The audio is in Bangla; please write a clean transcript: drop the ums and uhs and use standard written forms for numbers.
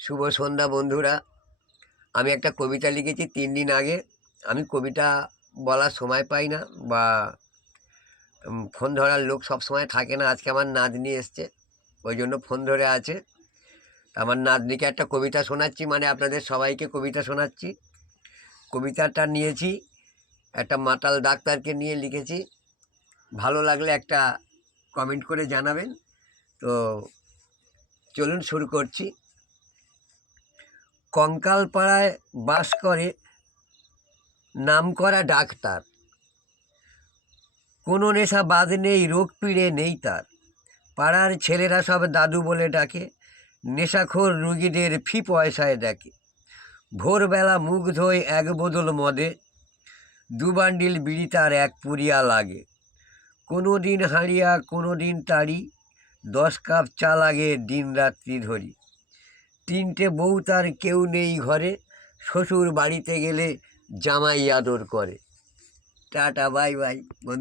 শুভ সন্ধ্যা বন্ধুরা। আমি একটা কবিতা লিখেছি 3 দিন আগে। আমি কবিতা বলার সময় পাই না, বা ফোন ধরার লোক সব সময় থাকে না। আজকে আমার নাতনি এসছে, ওই জন্য ফোন ধরে আছে। আমার নাতনিকে একটা কবিতা শোনাচ্ছি, মানে আপনাদের সবাইকে কবিতা শোনাচ্ছি। কবিতাটা নিয়েছি একটা মাতাল ডাক্তারকে নিয়ে লিখেছি। ভালো লাগলে একটা কমেন্ট করে জানাবেন। তো চলুন শুরু করছি। কঙ্কালপাড়ায় বাস করে নামকরা ডাক্তার, কোনো নেশা বাদ নেই, রোগ পীড়ে নেই তার। পাড়ার ছেলেরা সব দাদু বলে ডাকে, নেশাখোর রুগীদের ফি পয়সায় দেখে। ভোরবেলা মুখ ধোয় এক বোতল মদে, 2 বান্ডিল বিড়ি তার 1 পুরিয়া লাগে। কোনো দিন হাঁড়িয়া কোনো দিন তাড়ি, 10 কাপ চা লাগে দিন রাত্রি ধরি। 3টে বউ তার কেউ নেই ঘরে, শ্বশুর বাড়িতে গেলে জামাই আদর করে। টাটা, বাই বাই বন্ধু।